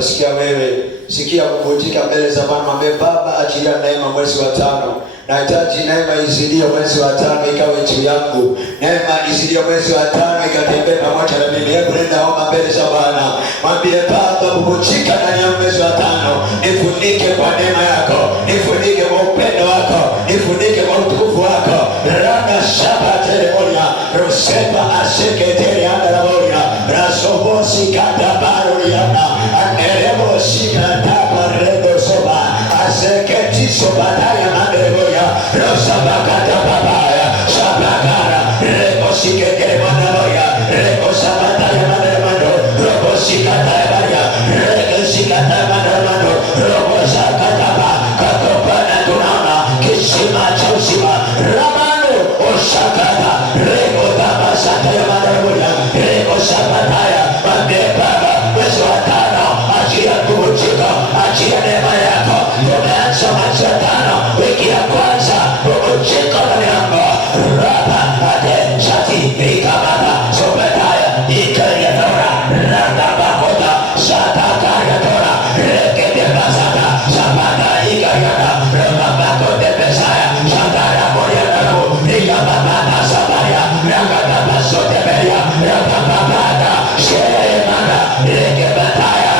Sikia wewe, sikia kubutika mbele za Bwana. Mwambie Baba, achilia neema mwezi wa 5. Nahitaji neema izidie mwezi wa 5 ikawe juu yangu. Neema izidie mwezi wa 5 ikatembee pamoja na mimi. Hebu nenda omba mbele za Bwana. Mwambie Baba, kubutika ndani ya mwezi wa 5. Nifunike kwa neema yako. Nifunike kwa upendo wako. Nifunike kwa utukufu wako. Rana shaba telemonia. Roseba aseketeria andarabonia. Rasobosi katabaruriana. Anerebo sikataba rebo soba. Aseketi soba daya mandereboya. Rosabakata babaya. Sabakara. Rebo siketere mandaboya. Rebo sabataya manderemando. Robo sikataya baya. Rebo sikataya manderemando. Robo sakataba. Kakopana tunana. Kisima chosima. Ramano osakata. Rebo dama sataya mandereboya. Rebo sabataya. Mandebaba. Mwezi wa 5. Achia kubutika. Achia neema yako. Tumeanza mwezi wa 5. Wiki ya kwanza. Kubutika ndani yangu. Raba ade shati. Ikamata. Sobetaya. Ikariadora. Randa bakota. Shata kariadora. Rekete basata. Sabata ikariada. Rama bakote pesaya. Shata rakoriadaro. Ikamata sabaya. Rakata basote beya. Rakapapata. Shemana. Rekebataya.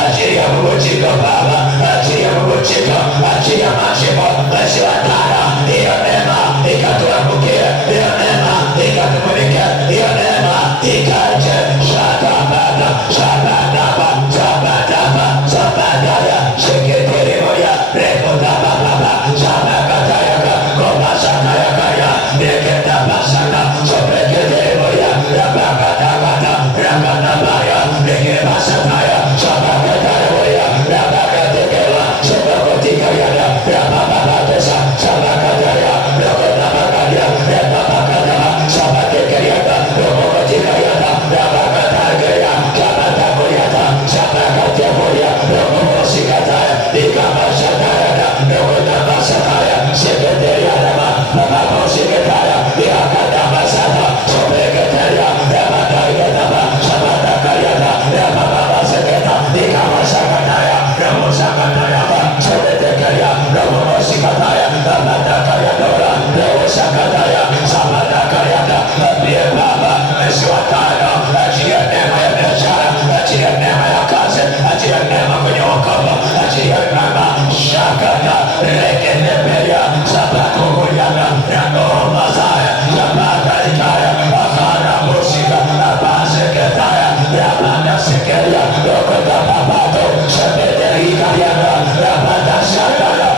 Achia kubutika baba. Achia kubutika. Achia mashimo. Mwezi wa 5. Iyo neema ikatuangukia. Iyo neema ikatumulikia. Iyo neema ikaje. Shatabata. Shabataba. Shabataba. Shabataya. Sheketerimoya. Rekotaba baba. Shabakatayaka. Komasakayakaya. Reketabasaka. Sobeketerimoya. Rabakatakata. Rakatabaya. Rekebasakaya. Shabakatayoya. Rabakatekela. Sobakotikayana. Rabababatesa. Shabakataya. Rokotabakaya. Rababakataba. Shabatekayata. Rokotikayata. Rabakatakaya. Shabatakoyata. Shabakatekoya. Rokosikataya. Ikabasatayata. Rokotabasataya. Seketeriadaba. Rabakosikataya. Ikatabasata. Sobekataya. Rabatayataba. Shabatakayata. Rabababaseketa. Ikabasakataya. Ramosakataya. Sobetekaya. Ramosikataya. Rabatakayadora. Ramosakataya. Sabatakayata. Pia baba. Mwezi wa 5. Achia neema ya biashara. Achia neema ya kazi. Achia neema kwenye wokovu. Achia neema. Shakata. Rekenebeya. Sabatukuyana. Randomazaya. Sabataikaya. Akara musika. Abaseketaya. Rabadasekeya. Rokotababato. Sebeterikayana. Rabadasakaya.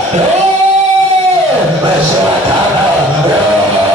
Mwezi wa 5.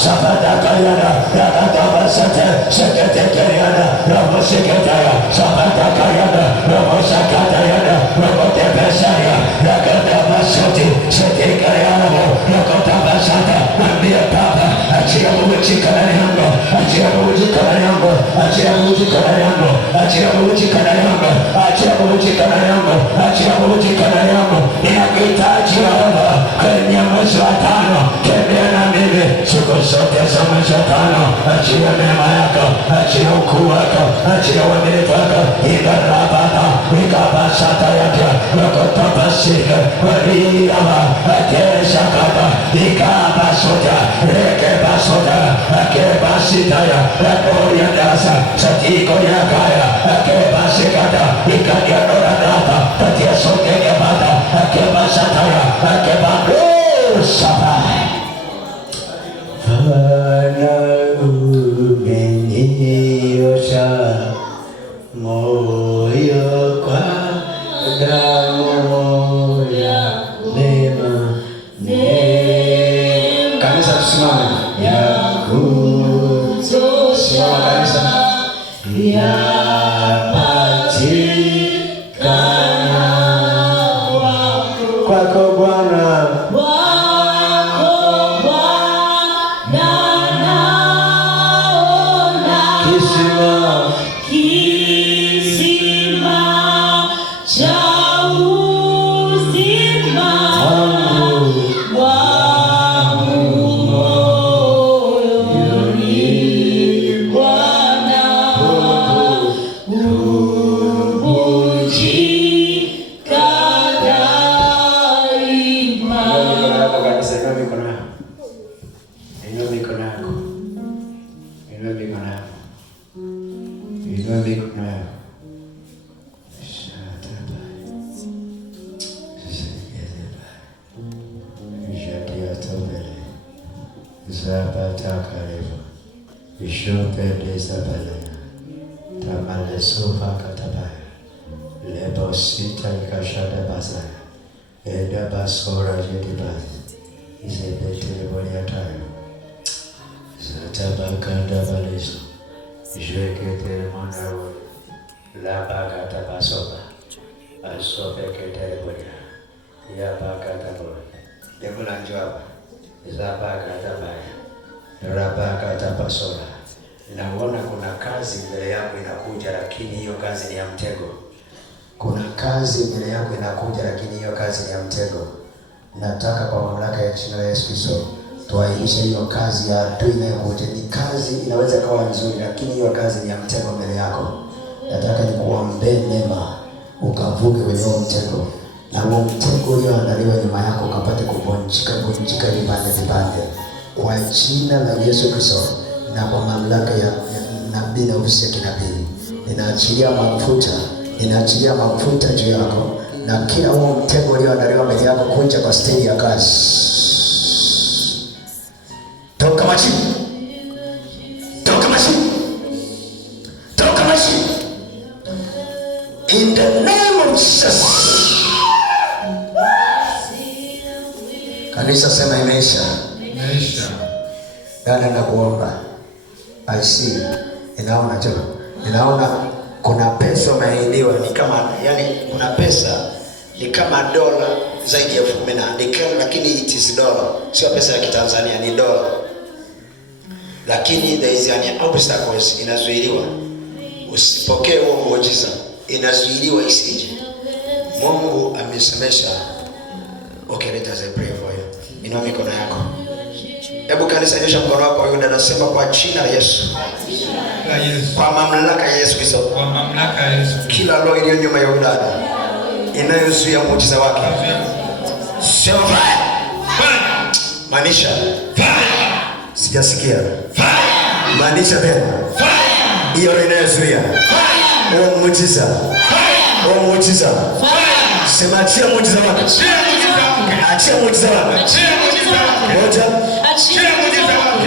Sabatakayana, Rakatabasata, Sekatekayana, Ramosikataya, Sabatakayana, Ramosakatayana, Rakotepesaya, Rakatabasati, Setekayana, Rakotabasata, Ambia Papa, Achia Muchikanayango, Achia Muchikanayango, Achia Muchikanayango, Achia Muchikanayango, Achia Muchikanayango, Achia Muchikanayango, Inakitaji Yehova, kwenye mwezi wa 5, tembea na mimi siku zote za mwezi wa 5. Achia neema yako, achia ukuu wako, achia uaminifu wako. Ikarabata, ikabasata yake, rakotapasika, waliyama, akeshakata, ikabasota, rekebasota, akebasitaya, rakoyandasa, satiko yakaya, akebasikata, ikadianoradata, tatia sokeyabata, akebasataya, akebando. umeniosha moyo kwa damu ya neema. Kanisa tusimame. Ya kutosha kanisa. Ya patikana kwako Bwana. Naona kuna kazi mbele yako inakuja, lakini hiyo kazi ni ya mtego. Kuna kazi mbele yako inakuja, lakini hiyo kazi ni ya mtego. Nataka kwa mamlaka ya jina la Yesu Kristo tuahirishe hiyo kazi ya adui inayokuja. Ni kazi inaweza kuwa nzuri, lakini hiyo kazi ni ya mtego mbele yako. Nataka nikuombee neema ukavuke kwenye huo mtego, na huo mtego ulioandaliwa nyuma yako ukapate kubonjika vipande vipande kwa jina la Yesu Kristo. Na kwa mamlaka ya nabii na ofisi ya kinabii ninaachilia mafuta juu yako, na kila huo mtego ulioandaliwa mbele yako kunja kwa stendi ya kazi. Toka machi. In the name of Jesus. Kanisa sema imeisha. Dada na kuomba. I see. Ninaona kuna pesa umeahidiwa, ni kama kuna pesa ni kama dola zaidi ya 10,000, lakini it is dollar, sio pesa ya Kitanzania, ni dola. Lakini there is an obstacles, inazuiliwa. Usipokee huo muujiza, inazuiliwa isije. Mungu amesemesha. Okay, let us pray for you. Inua mikono yako. Hebu kanisa nyosha mkono wako. Huyu anasema kwa jina la Yesu. Kwa mamlaka ya Yesu Kristo. Kila roho iliyo nyuma ya udada inayozuia muujiza wake. Sema fire. Maanisha. Sijasikia. Maanisha tena. Hiyo roho inayozuia. Huo muujiza. Sema achia muujiza wake. Achia muujiza wake. Moja. Achia muujiza wake.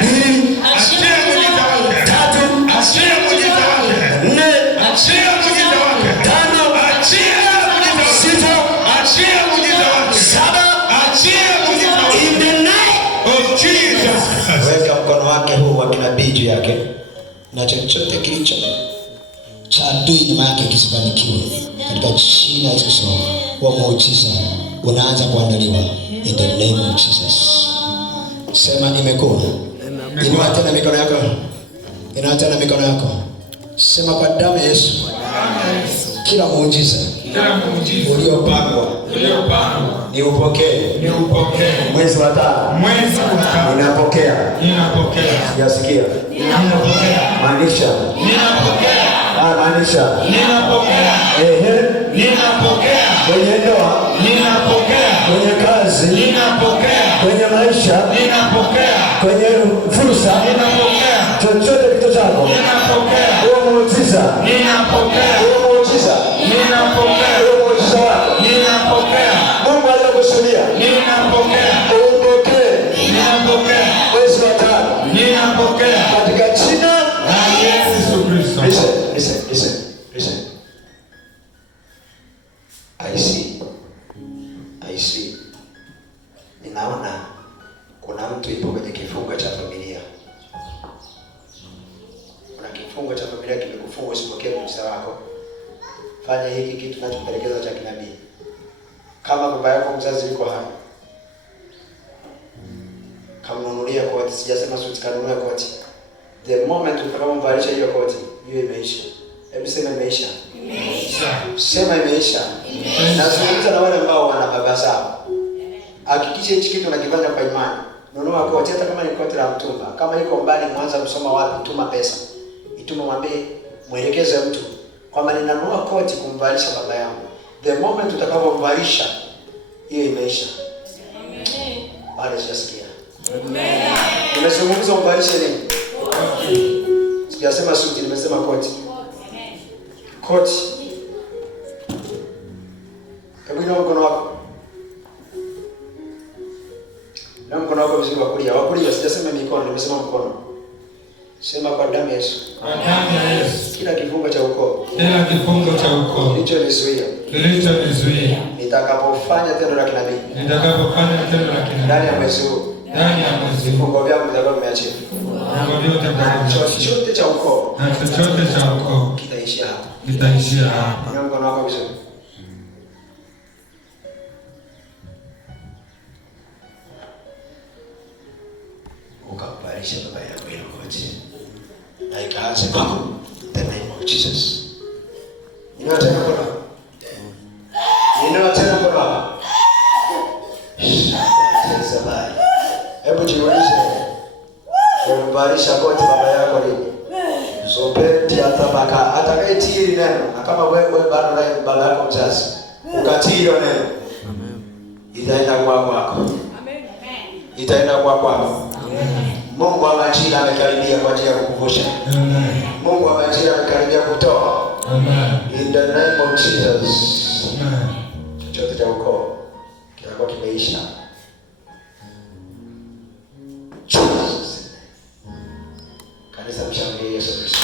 Achia muujiza wake. Tatu. Achia muujiza wake. Nne. Achia muujiza wake. Tano. Achia muujiza wake. Sita. Achia muujiza wake. Saba. Achia muujiza wake. In the name of Jesus. Weka mkono wake huu wa kinabii juu yake, na chochote kilicho cha adui nyuma yake kisifanikiwe katika jina la Yesu. Wa muujiza unaanza kuandaliwa in the name of Jesus. Sema imekuwa. Inua tena mikono yako. Sema kwa damu ya Yesu. Kila muujiza uliopangwa niupokee. Mwezi wa 5 ninapokea. Yasikia. Maanisha ninapokea. Kwenye ndoa ninapokea. Kwenye kazi ninapokea. Kwenye maisha ninapokea. Kwenye fursa ninapokea. Chochote kitu chako ninapokea. Huo muujiza ninapokea. Huo muujiza ninapokea. Huo muujiza wako ninapokea. Mungu anakusudia ninapokea. Upokee. naona kuna mtu ipo kwenye kifungo cha familia. Kuna kifungo cha familia kimekufunga usipokee muujiza wako. Fanya hiki kitu tunachopelekeza cha kinabii. Kama baba yako mzazi yuko hai, kamnunulia koti, sijasema suti, kanunua koti. The moment utakapomvalisha hiyo koti, hiyo imeisha. Hebu sema imeisha. Imeisha. Sema imeisha. Nazungumza na wale ambao wana baba zao. Hakikisha hichi kitu unakifanya kwa imani. Nunua koti, hata kama ni koti la mtumba. Kama iko mbali, mwanza kusoma wapi, tuma pesa. Ituma, mwambie, mwelekeze mtu kwamba ninanunua koti kumvalisha baba yangu. The moment utakapomvalisha, hiyo imeisha. Amen. Bado sijasikia. Amen. Nimezungumza umvalishe nini? Koti. Sijasema suti, nimesema koti. Amen. Koti. Hebu inua mkono wako. Na mkono wako vizuri wa kulia. Wa kulia, sijasema mikono, nimesema mkono. Sema kwa damu ya Yesu. Kwa damu ya Yesu. Kila kifungo cha ukoo. Kila kifungo cha ukoo. Kilichonizuia. Nitakapofanya tendo la kinabii. Ndani ya mwezi huu. Vifungo vyangu vitakuwa vimeachia. Chochote cha ukoo. Kitaishia hapa. Inua mkono wako vizuri. Ukambalisha baba yako ile koti. Na ikaanza kwa the name of Jesus. Inua tena mkono. Inua tena mkono. Hebu jiulize. Umbalisha koti baba yako lini? Zopeti atabaka atakayetii neno. Na kama wewe bado na baba yako mzazi, ukatii hilo neno. Amen. Itaenda kwa kwako. Amen. Itaenda kwa kwako. Amen. Mungu wa majira amekaribia kwa ajili ya kukuvusha. Amen. Mungu wa majira amekaribia kutoa. Amen. In the name of Jesus. Amen. Chochote cha ukoo kinakuwa kimeisha. Jesus. Kanisa mshangilie Yesu Kristo.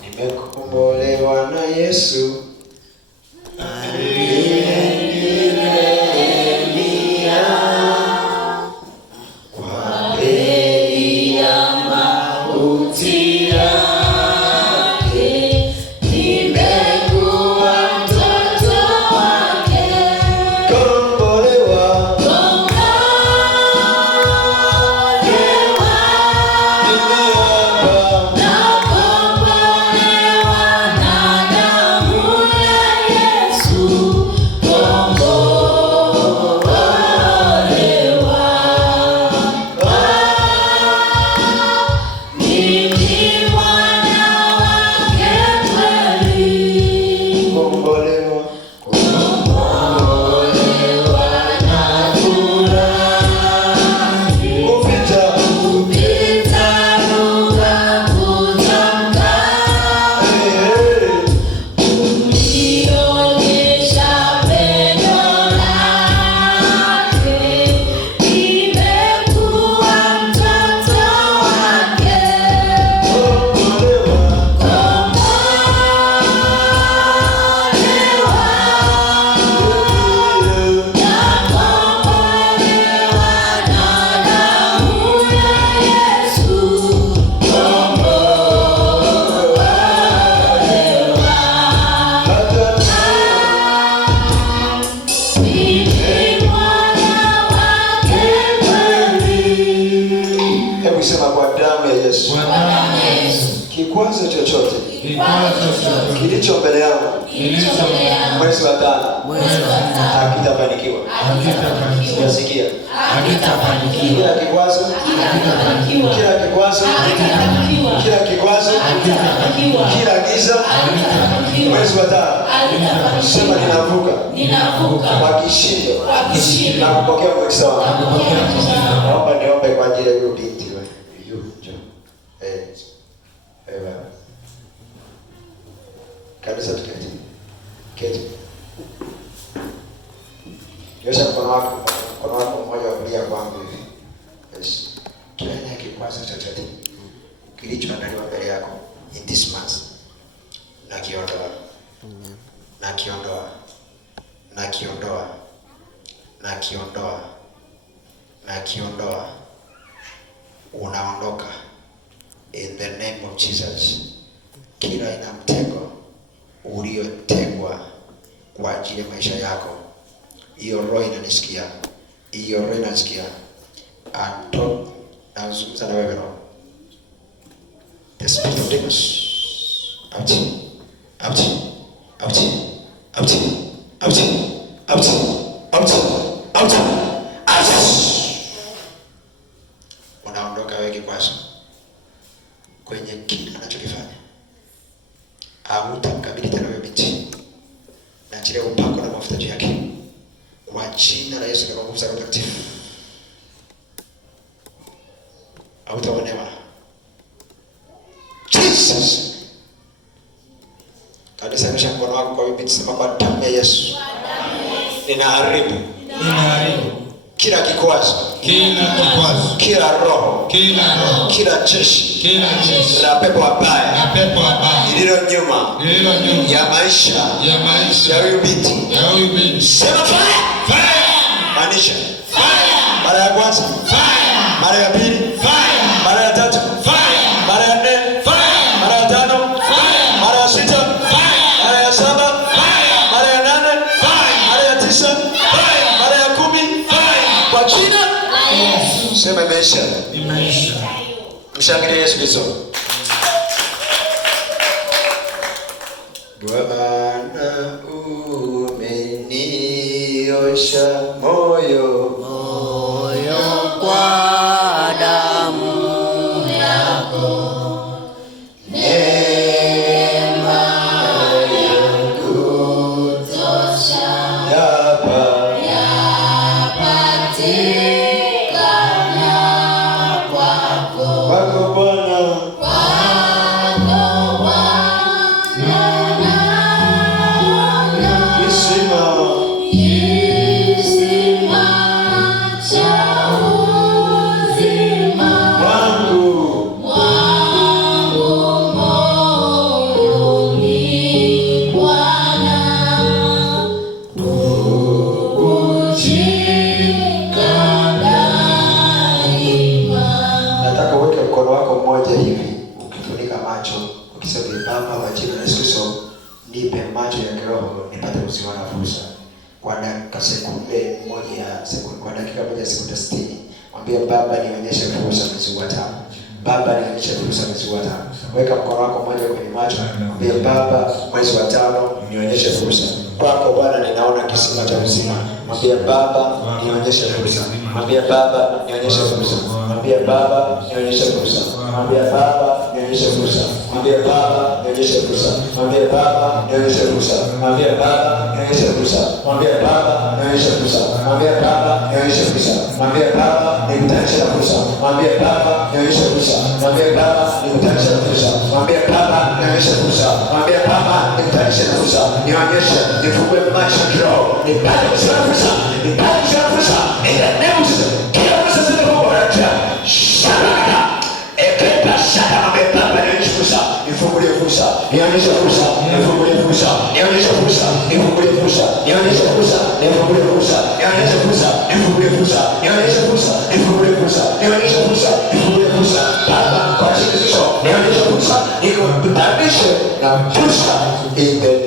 Nimekombolewa na Yesu. Kikwazo chochote kilicho mbele yangu mwezi wa 5 hakitafanikiwa. Unasikia? Kila kikwazo kila giza mwezi wa 5 sema ninavuka kwa kishindo na kupokea mkisa wangu. Naomba niombe kwa ajili ya huyo binti wewe. Kabisa tuketi. Keti. Nyosha mkono wako mmoja wa kulia kwangu hivi. Yes. Kila aina ya kikwazo chochote kilichoandaliwa mbele yako in this month na kiondoa. akiondoa, unaondoka in the name of Jesus. Kila ina mtego uliotegwa kwa ajili ya maisha yako, hiyo roho inanisikia, hiyo roho inasikia. Anto nazungumza na wewe roho. The spirit of demons out, out, out, out, out, out, out, out, out. Unaondoka wewe kikwazo kwenye kile anachokifanya. Hautamkabili tena wewe binti. Na achilia upako na mafuta juu yake. Kwa jina la Yesu na kwa nguvu za Roho Mtakatifu. Hautaonewa. Jesus. Kanisa nyosha mkono wako kwa binti, sema kwa damu ya Yesu. Ninaharibu kila kikwazo, kila roho, kila jeshi la pepo wabaya lililo nyuma ya maisha ya huyu binti. Sema fire! Maanisha mara ya kwanza, mara ya pili, mara ya tatu, mara ya nne, mara ya tano, mara ya sita, mara ya saba, mara ya nane, mara ya tisa, mara ya 10, kwa jina la Yesu. Sema imeisha. Mshangilie Yesu Kristo. Bwana umeniosha moyo kwa damu yako, neema yakutosha yapatikana kwako Bwana. Nataka uweke mkono wako mmoja hivi, ukifunika macho, ukisema Baba kwa jina la Yesu Kristo, nipe macho ya kiroho nipate kuziona fursa. Kwa dakika sekunde moja ya sekunde, kwa dakika moja ya sekunde 60. Mwambie Baba nionyeshe fursa mwezi wa tano. Baba nionyeshe fursa mwezi wa tano. Weka mkono wako mmoja kwenye macho, mwambie Baba mwezi wa tano nionyeshe fursa. Kwako Bwana ninaona kisima cha uzima. Mwambie Baba nionyeshe fursa. Mwambie Baba nionyeshe fursa. Mwambie Baba nionyeshe fursa. Mwambie Baba nionyeshe fursa. Mwambie Baba nionyeshe fursa. Mwambie Baba nionyeshe fursa. Mwambie Baba nionyeshe fursa. Mwambie Baba nionyeshe fursa. Mwambie Baba nionyeshe fursa. Mwambie Baba nikutanishe na fursa. Mwambie Baba nionyeshe fursa. Mwambie Baba nikutanishe na fursa. Mwambie Baba nionyeshe fursa. Mwambie Baba nikutanishe na fursa. Nionyeshe, nifungue macho kiroho, nipate kusiona fursa. Nipate kusiona fursa. In the name of Jesus. Kila fursa zinapokuja. Shaka. Ekepa shaka mwambie Baba nionyeshe fursa. Nifungulie fursa. Nionyeshe fursa. Nifungulie fursa. Nionyeshe fursa. Nifungulie fursa. Nionyeshe fursa. Nifungulie fursa. Nionyeshe fursa. Nifungulie fursa. Nionyeshe fursa. Nifungulie fursa. Nionyeshe fursa. Nifungulie fursa. Baba kwa jina la Yesu. Nionyeshe fursa. Nikutanishe na fursa in the